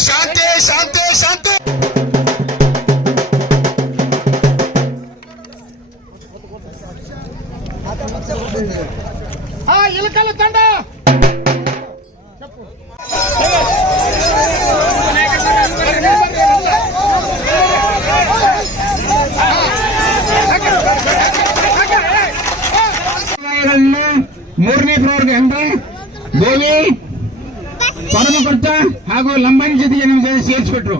சாந்தே சாந்தே சாந்தே ఇలకలు తండ చెప్పు ಮೂರನೇ ಫ್ಲೋರ್ಗೆ ಅಂದ್ರೆ ಭೂಮಿ ಪರಮಕರ್ತ ಹಾಗೂ ಲಂಬಾಣಿ ಜೊತೆಗೆ ನಿಮ್ಮ ಜೊತೆ ಸೇರಿಸ್ಬಿಟ್ರು.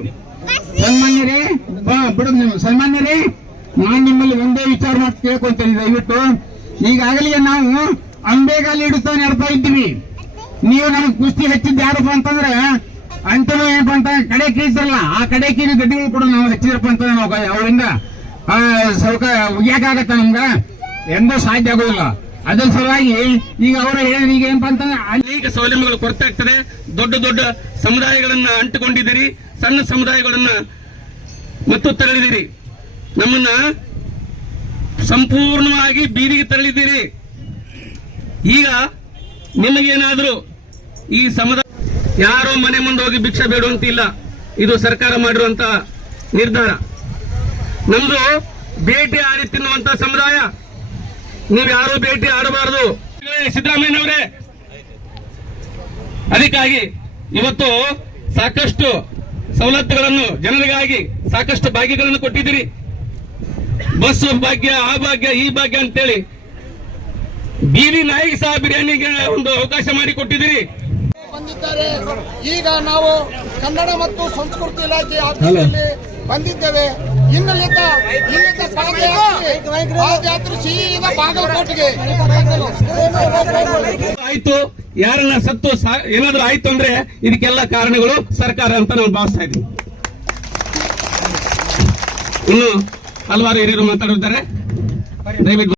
ಸನ್ಮಾನ್ಯರೇ ಬಿಡೋದು ಬಿಡು ನೀವು. ಸನ್ಮಾನ್ಯರೇ ನಾನು ನಿಮ್ಮಲ್ಲಿ ಒಂದೇ ವಿಚಾರ ಮಾತು ಕೇಳ್ಕೊಂತೇನೆ ದಯವಿಟ್ಟು. ಈಗಾಗಲೇ ನಾವು ಅಂಬೇಗಾಲಿ ಇಡುತ್ತಾನೆ ಅರ್ಥ ಇದ್ದೀವಿ? ನೀವು ನಮಗೆ ಕುಸ್ತಿ ಹಚ್ಚಿದ್ದು ಯಾರಪ್ಪ ಅಂತಂದ್ರೆ ಅಂತನೂ ಏನಪ್ಪ ಅಂತ ಕಡೆ ಕೀಸಲ್ಲ ಆ ಕಡೆ ಕೀಲಿ ಗಡ್ಡಿಗಳು ಕೂಡ ನಾವು ಹಚ್ಚಿದ್ರಪ್ಪ ಅಂತ ನಾವು ಅವರಿಂದ ಸೌಕ ಉಗಿಯಕ್ಕಾಗತ್ತ ನಮ್ಗ. ಎಂದೂ ಸಾಧ್ಯ ಆಗೋದಿಲ್ಲ. ಅದ್ರ ಸಲುವಾಗಿ ಈಗ ಅವರು ಈಗ ಏನಪ್ಪ ಅಂತಂದ್ರೆ ಅನೇಕ ಸೌಲಭ್ಯಗಳು ಕೊರತೆ ಆಗ್ತದೆ ದೊಡ್ಡ ದೊಡ್ಡ ಸಮುದಾಯಗಳನ್ನ ಅಂಟುಕೊಂಡಿದ್ದೀರಿ. ಸಣ್ಣ ಸಮುದಾಯಗಳನ್ನ ಮತ್ತು ತರಳಿದಿರಿ ನಮ್ಮನ್ನ ಸಂಪೂರ್ಣವಾಗಿ ಬೀದಿಗೆ ತರಳಿದ್ದೀರಿ ಈಗ ನಿಮಗೇನಾದ್ರೂ ಈ ಸಮುದಾಯ ಯಾರೋ ಮನೆ ಮುಂದೆ ಹೋಗಿ ಭಿಕ್ಷೆ ಬೇಡುವಂತಿಲ್ಲ. ಇದು ಸರ್ಕಾರ ಮಾಡಿರುವಂತ ನಿರ್ಧಾರ. ನಮ್ದು ಭೇಟಿ ಆಡಿ ತಿನ್ನುವಂತ ನೀವು ಯಾರು ಭೇಟಿ ಆಡಬಾರದು? ಸಿದ್ದರಾಮಯ್ಯನವರೇ ಅದಕ್ಕಾಗಿ ಇವತ್ತು ಸಾಕಷ್ಟು ಸವಲತ್ತುಗಳನ್ನು ಜನರಿಗಾಗಿ ಸಾಕಷ್ಟು ಭಾಗ್ಯಗಳನ್ನು ಕೊಟ್ಟಿದ್ದೀರಿ. ಬಸ್ ಭಾಗ್ಯ ಆ ಭಾಗ್ಯ ಈ ಭಾಗ್ಯ ಅಂತೇಳಿ ಬೀದಿ ನಾಯಿಗೆ ಸಹ ಬಿರಿಯಾನಿಗೆ ಒಂದು ಅವಕಾಶ ಮಾಡಿ ಕೊಟ್ಟಿದ್ದೀರಿ. ಬಂದಿದ್ದಾರೆ. ಈಗ ನಾವು ಕನ್ನಡ ಮತ್ತು ಸಂಸ್ಕೃತಿ ಇಲಾಖೆ ಬಂದಿದ್ದೇವೆ. ಇನ್ನಿಲ್ಲಿದ್ದ ಇಲ್ಲಿಂದ ಪಾದಯಾತ್ರೆ ಪಾದಯಾತ್ರೆ ಸೀದಾ ಬಾಗಲಕೋಟೆಗೆ. ಆಯ್ತು ಯಾರನ್ನ ಸತ್ತು ಏನಾದ್ರೂ ಆಯ್ತು ಅಂದ್ರೆ ಇದಕ್ಕೆಲ್ಲ ಕಾರಣಗಳು ಸರ್ಕಾರ ಅಂತ ನಾನು ಭಾವಿಸ್ತಾ ಇದ್ದೀನಿ ಇನ್ನು ಹಲವಾರು ಹಿರಿಯರು ಮಾತಾಡಿದ್ದಾರೆ ದಯವಿಟ್ಟು